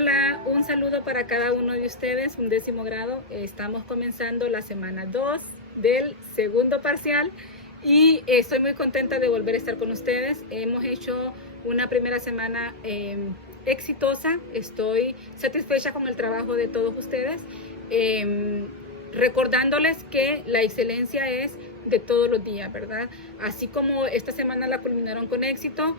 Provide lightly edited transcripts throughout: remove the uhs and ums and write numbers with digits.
Hola, un saludo para cada uno de ustedes, un 10º grado. Estamos comenzando la semana 2 del segundo parcial y estoy muy contenta de volver a estar con ustedes. Hemos hecho una primera semana exitosa. Estoy satisfecha con el trabajo de todos ustedes. Recordándoles que la excelencia es de todos los días, ¿verdad? Así como esta semana la culminaron con éxito,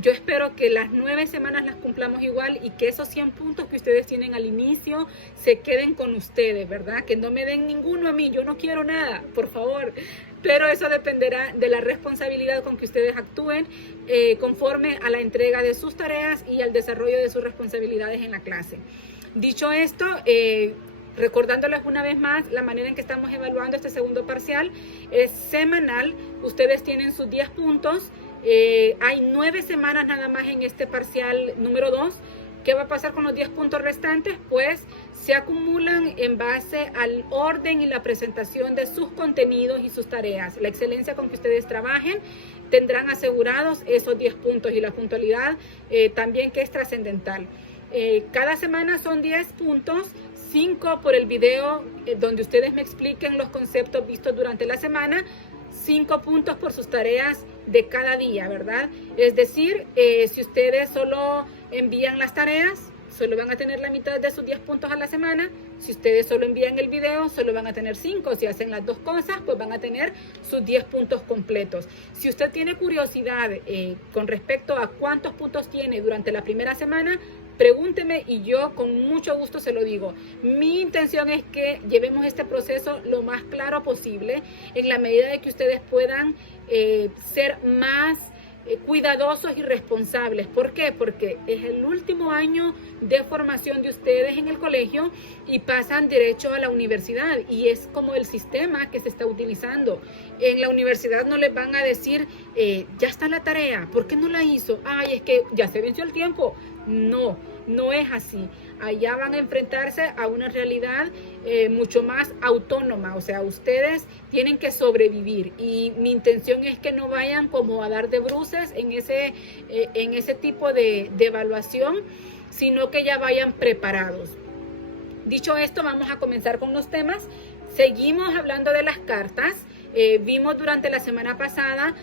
yo espero que las 9 semanas las cumplamos igual y que esos 100 puntos que ustedes tienen al inicio se queden con ustedes, ¿verdad? Que no me den ninguno a mí, yo no quiero nada, por favor. Pero eso dependerá de la responsabilidad con que ustedes actúen conforme a la entrega de sus tareas y al desarrollo de sus responsabilidades en la clase. Dicho esto, recordándoles una vez más la manera en que estamos evaluando este segundo parcial es semanal. Ustedes tienen sus 10 puntos. Hay 9 semanas nada más en este parcial número 2. ¿Qué va a pasar con los 10 puntos restantes? Pues se acumulan en base al orden y la presentación de sus contenidos y sus tareas. La excelencia con que ustedes trabajen tendrán asegurados esos 10 puntos y la puntualidad también, que es trascendental. Cada semana son 10 puntos. 5 por el video donde ustedes me expliquen los conceptos vistos durante la semana, 5 puntos por sus tareas de cada día, ¿verdad? Es decir, si ustedes solo envían las tareas, solo van a tener la mitad de sus 10 puntos a la semana. Si ustedes solo envían el video, solo van a tener 5. Si hacen las dos cosas, pues van a tener sus 10 puntos completos. Si usted tiene curiosidad con respecto a cuántos puntos tiene durante la primera semana, pregúnteme y yo con mucho gusto se lo digo. Mi intención es que llevemos este proceso lo más claro posible en la medida de que ustedes puedan ser más cuidadosos y responsables. ¿Por qué? Porque es el último año de formación de ustedes en el colegio y pasan derecho a la universidad, y es como el sistema que se está utilizando. En la universidad no les van a decir ya está la tarea, ¿por qué no la hizo? Ay, es que ya se venció el tiempo. No es así. Allá van a enfrentarse a una realidad mucho más autónoma. O sea, ustedes tienen que sobrevivir, y mi intención es que no vayan como a dar de bruces en ese tipo de evaluación, sino que ya vayan preparados. Dicho esto, vamos a comenzar con los temas. Seguimos hablando de las cartas. Vimos durante la semana pasada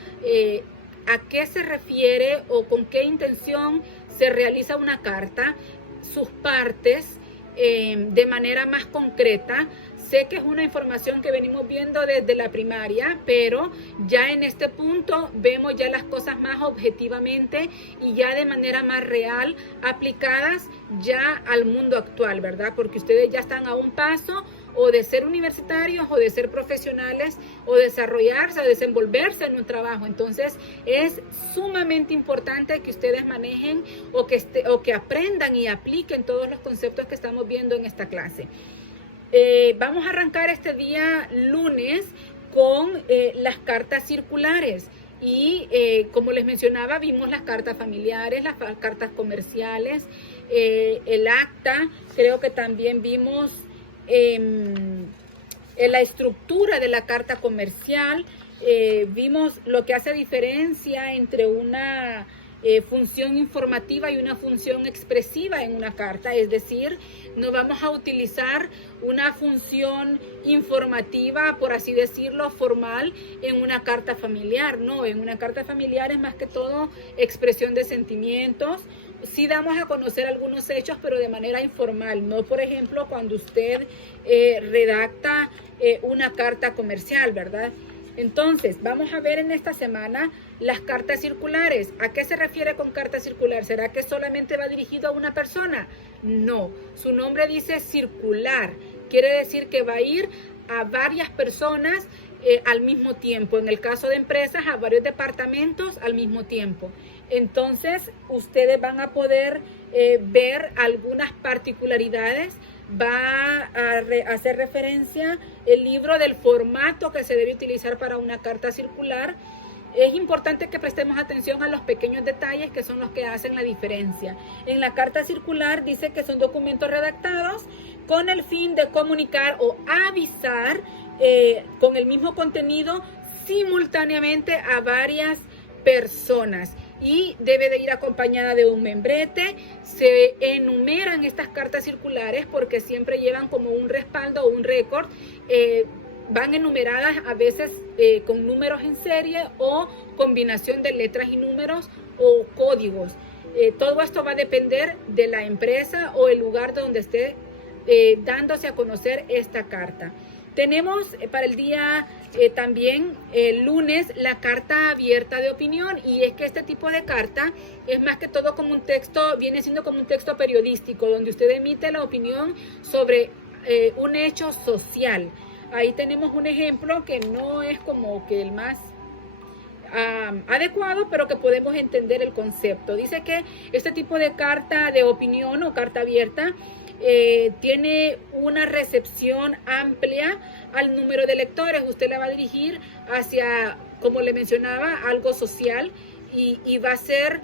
a qué se refiere o con qué intención se realiza una carta, sus partes de manera más concreta. Sé que es una información que venimos viendo desde la primaria, pero ya en este punto vemos ya las cosas más objetivamente y ya de manera más real, aplicadas ya al mundo actual, ¿verdad? Porque ustedes ya están a un paso o de ser universitarios o de ser profesionales o desarrollarse o desenvolverse en un trabajo. Entonces es sumamente importante que ustedes manejen o que aprendan y apliquen todos los conceptos que estamos viendo en esta clase. Vamos a arrancar este día lunes con las cartas circulares. Y como les mencionaba, vimos las cartas familiares, las cartas comerciales, el acta. Creo que también vimos en la estructura de la carta comercial. Vimos lo que hace diferencia entre una función informativa y una función expresiva en una carta. Es decir, no vamos a utilizar una función informativa, por así decirlo, formal en una carta familiar. No, en una carta familiar es más que todo expresión de sentimientos. Sí damos a conocer algunos hechos, pero de manera informal. No, por ejemplo, cuando usted redacta una carta comercial, ¿verdad? Entonces, vamos a ver en esta semana las cartas circulares. ¿A qué se refiere con carta circular? ¿Será que solamente va dirigido a una persona? No, su nombre dice circular. Quiere decir que va a ir a varias personas al mismo tiempo. En el caso de empresas, a varios departamentos al mismo tiempo. Entonces, ustedes van a poder ver algunas particularidades. Va a hacer referencia el libro del formato que se debe utilizar para una carta circular. Es importante que prestemos atención a los pequeños detalles que son los que hacen la diferencia. En la carta circular dice que son documentos redactados con el fin de comunicar o avisar con el mismo contenido simultáneamente a varias personas. y debe de ir acompañada de un membrete. Se enumeran estas cartas circulares porque siempre llevan como un respaldo o un récord. Van enumeradas a veces con números en serie o combinación de letras y números o códigos. Todo esto va a depender de la empresa o el lugar donde esté dándose a conocer esta carta. Tenemos para el día también el lunes la carta abierta de opinión, y es que este tipo de carta es más que todo como un texto, viene siendo como un texto periodístico donde usted emite la opinión sobre un hecho social. Ahí tenemos un ejemplo que no es como que el más adecuado, pero que podemos entender el concepto. Dice que este tipo de carta de opinión o carta abierta tiene una recepción amplia al número de lectores. Usted la va a dirigir hacia, como le mencionaba, algo social, y va a ser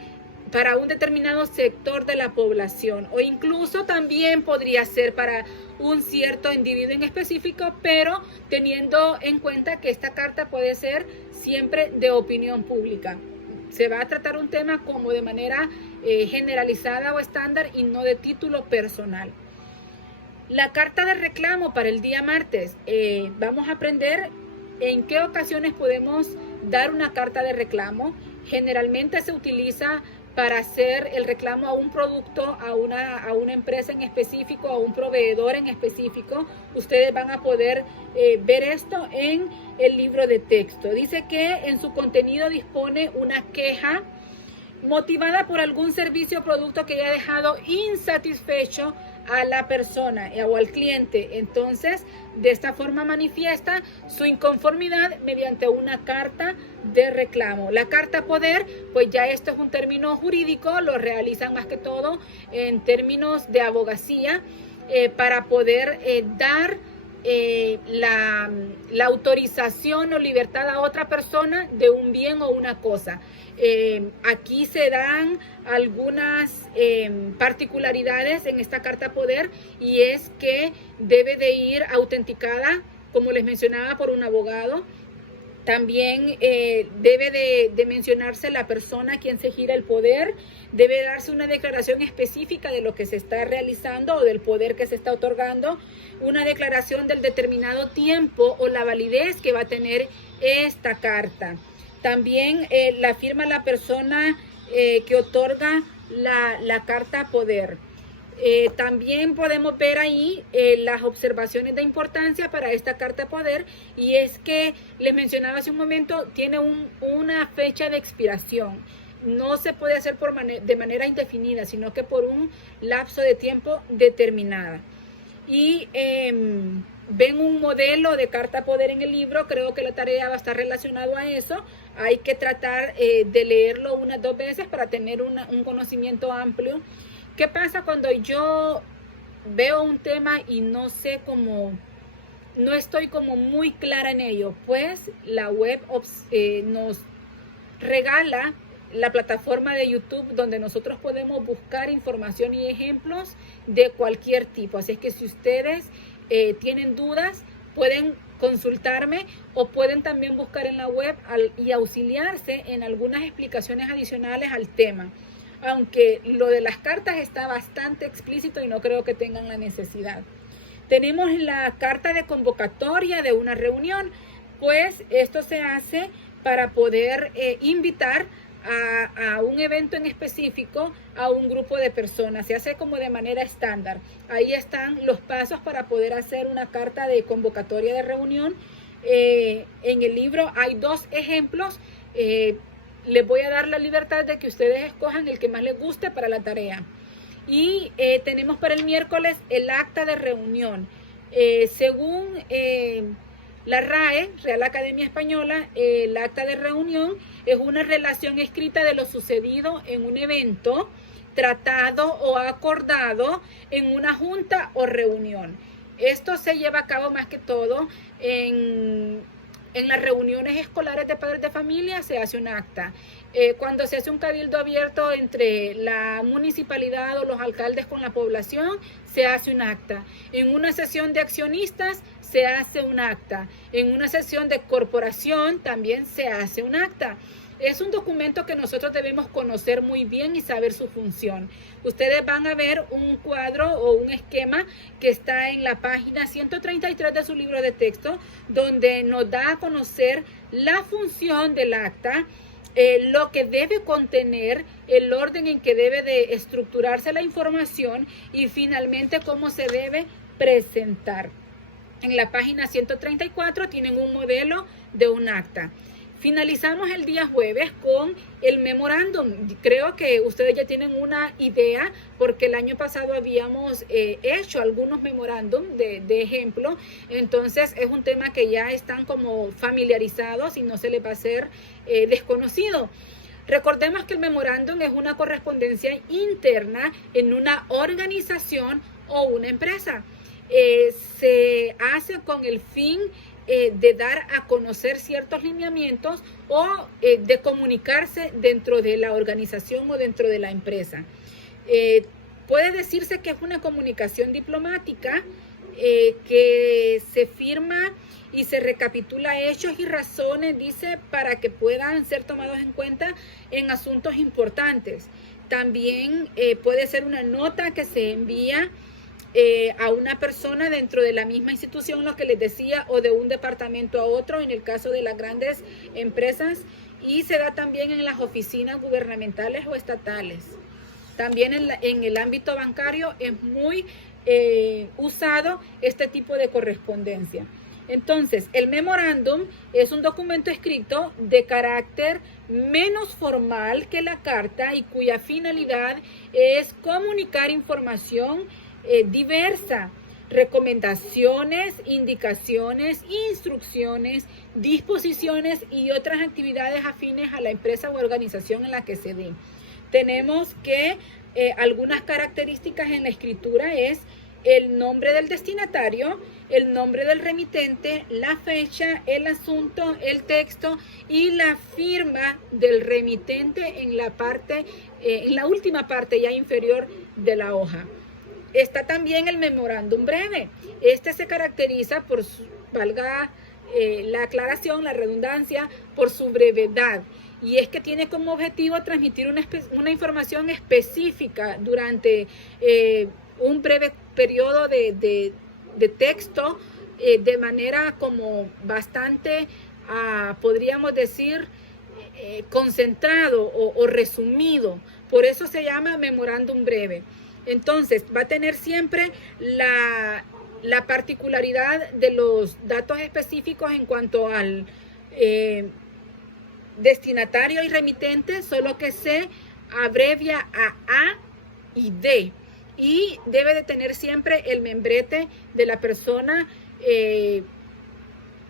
para un determinado sector de la población, o incluso también podría ser para un cierto individuo en específico, pero teniendo en cuenta que esta carta puede ser siempre de opinión pública. Se va a tratar un tema como de manera generalizada o estándar y no de título personal. La carta de reclamo para el día martes. Vamos a aprender en qué ocasiones podemos dar una carta de reclamo. Generalmente se utiliza para hacer el reclamo a un producto, a una empresa en específico, a un proveedor en específico. Ustedes van a poder ver esto en el libro de texto. Dice que en su contenido dispone una queja motivada por algún servicio o producto que haya dejado insatisfecho a la persona o al cliente. Entonces, de esta forma manifiesta su inconformidad mediante una carta de reclamo. La carta poder, pues ya esto es un término jurídico, lo realizan más que todo en términos de abogacía para poder dar la autorización o libertad a otra persona de un bien o una cosa. Aquí se dan algunas particularidades en esta carta poder, y es que debe de ir autenticada, como les mencionaba, por un abogado. También debe de mencionarse la persona a quien se gira el poder. Debe darse una declaración específica de lo que se está realizando o del poder que se está otorgando, una declaración del determinado tiempo o la validez que va a tener esta carta. También la firma la persona que otorga la carta poder. También podemos ver ahí las observaciones de importancia para esta carta poder, y es que les mencionaba hace un momento, tiene una fecha de expiración. No se puede hacer de manera indefinida, sino que por un lapso de tiempo determinada. Y ven un modelo de carta poder en el libro. Creo que la tarea va a estar relacionada a eso. Hay que tratar de leerlo unas 2 veces para tener un conocimiento amplio. ¿Qué pasa cuando yo veo un tema y no estoy como muy clara en ello? Pues la web nos regala la plataforma de YouTube donde nosotros podemos buscar información y ejemplos de cualquier tipo. Así es que si ustedes tienen dudas, pueden consultarme o pueden también buscar en la web y auxiliarse en algunas explicaciones adicionales al tema. Aunque lo de las cartas está bastante explícito y no creo que tengan la necesidad. Tenemos la carta de convocatoria de una reunión. Pues esto se hace para poder invitar a un evento en específico a un grupo de personas. Se hace como de manera estándar. Ahí están los pasos para poder hacer una carta de convocatoria de reunión. En el libro hay 2 ejemplos. Les voy a dar la libertad de que ustedes escojan el que más les guste para la tarea. Y tenemos para el miércoles el acta de reunión. Según la RAE, Real Academia Española, el acta de reunión es una relación escrita de lo sucedido en un evento, tratado o acordado en una junta o reunión. Esto se lleva a cabo más que todo en las reuniones escolares de padres de familia. Se hace un acta. Cuando se hace un cabildo abierto entre la municipalidad o los alcaldes con la población, se hace un acta. En una sesión de accionistas se hace un acta. En una sesión de corporación también se hace un acta. Es un documento que nosotros debemos conocer muy bien y saber su función. Ustedes van a ver un cuadro o un esquema que está en la página 133 de su libro de texto, donde nos da a conocer la función del acta, lo que debe contener, el orden en que debe de estructurarse la información y finalmente cómo se debe presentar. En la página 134 tienen un modelo de un acta. Finalizamos el día jueves con el memorándum. Creo que ustedes ya tienen una idea porque el año pasado habíamos hecho algunos memorándum de ejemplo. Entonces es un tema que ya están como familiarizados y no se les va a ser desconocido. Recordemos que el memorándum es una correspondencia interna en una organización o una empresa. Se hace con el fin de dar a conocer ciertos lineamientos o de comunicarse dentro de la organización o dentro de la empresa. Puede decirse que es una comunicación diplomática que se firma y se recapitula hechos y razones, dice, para que puedan ser tomados en cuenta en asuntos importantes. También puede ser una nota que se envía a una persona dentro de la misma institución, lo que les decía, o de un departamento a otro, en el caso de las grandes empresas, y se da también en las oficinas gubernamentales o estatales. También en el ámbito bancario es muy usado este tipo de correspondencia. Entonces, el memorándum es un documento escrito de carácter menos formal que la carta y cuya finalidad es comunicar información diversa, recomendaciones, indicaciones, instrucciones, disposiciones y otras actividades afines a la empresa o organización en la que se dé. Tenemos que algunas características en la escritura es el nombre del destinatario, el nombre del remitente, la fecha, el asunto, el texto y la firma del remitente en la última parte ya inferior de la hoja. Está también el memorándum breve. Este se caracteriza por, valga la aclaración, la redundancia, por su brevedad. Y es que tiene como objetivo transmitir una información específica durante un breve periodo de texto, de manera como bastante, podríamos decir, concentrado o resumido. Por eso se llama memorándum breve. Entonces, va a tener siempre la particularidad de los datos específicos en cuanto al destinatario y remitente, solo que se abrevia a y D. Y debe de tener siempre el membrete de la persona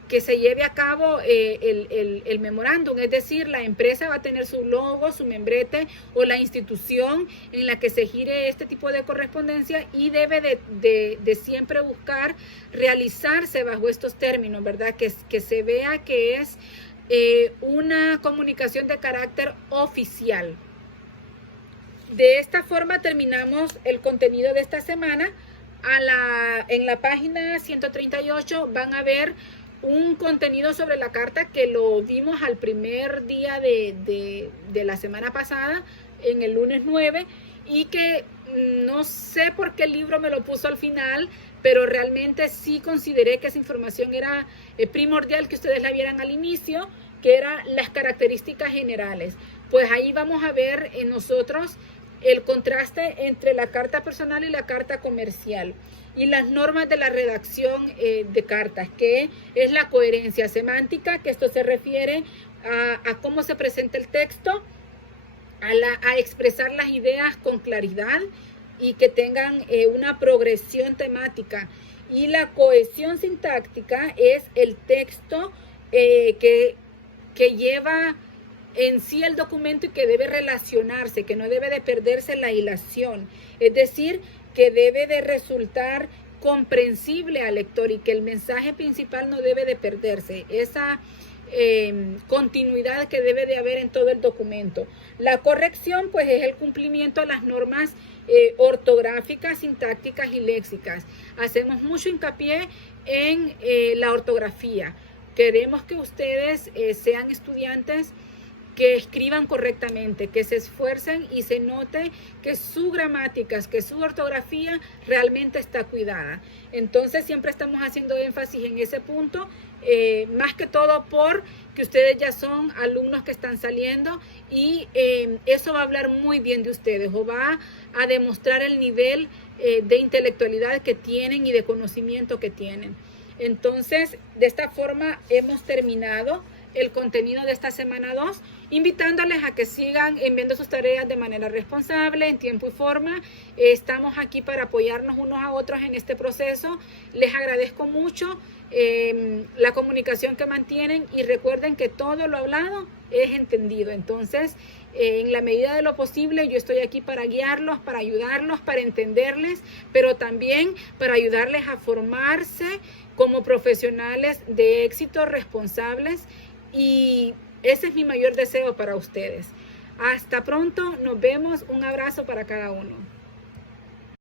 que se lleve a cabo el memorándum, es decir, la empresa va a tener su logo, su membrete o la institución en la que se gire este tipo de correspondencia y debe de siempre buscar realizarse bajo estos términos, ¿verdad? Que se vea que es una comunicación de carácter oficial. De esta forma terminamos el contenido de esta semana. En la página 138 van a ver un contenido sobre la carta que lo vimos al primer día de la semana pasada, en el lunes 9, y que no sé por qué el libro me lo puso al final, pero realmente sí consideré que esa información era primordial que ustedes la vieran al inicio, que eran las características generales. Pues ahí vamos a ver en nosotros el contraste entre la carta personal y la carta comercial y las normas de la redacción de cartas, que es la coherencia semántica, que esto se refiere a cómo se presenta el texto, a expresar las ideas con claridad y que tengan una progresión temática. Y la cohesión sintáctica es el texto que lleva en sí el documento y que debe relacionarse, que no debe de perderse la hilación, es decir, que debe de resultar comprensible al lector y que el mensaje principal no debe de perderse, esa continuidad que debe de haber en todo el documento. La corrección pues es el cumplimiento de las normas ortográficas, sintácticas y léxicas. Hacemos mucho hincapié en la ortografía. Queremos que ustedes sean estudiantes que escriban correctamente, que se esfuercen y se note que su gramática, que su ortografía realmente está cuidada. Entonces siempre estamos haciendo énfasis en ese punto, más que todo por que ustedes ya son alumnos que están saliendo y eso va a hablar muy bien de ustedes o va a demostrar el nivel de intelectualidad que tienen y de conocimiento que tienen. Entonces, de esta forma hemos terminado el contenido de esta semana 2, invitándoles a que sigan enviando sus tareas de manera responsable, en tiempo y forma. Estamos aquí para apoyarnos unos a otros en este proceso. Les agradezco mucho la comunicación que mantienen y recuerden que todo lo hablado es entendido. Entonces, en la medida de lo posible, yo estoy aquí para guiarlos, para ayudarlos, para entenderles, pero también para ayudarles a formarse como profesionales de éxito responsables, y ese es mi mayor deseo para ustedes. Hasta pronto, nos vemos, un abrazo para cada uno.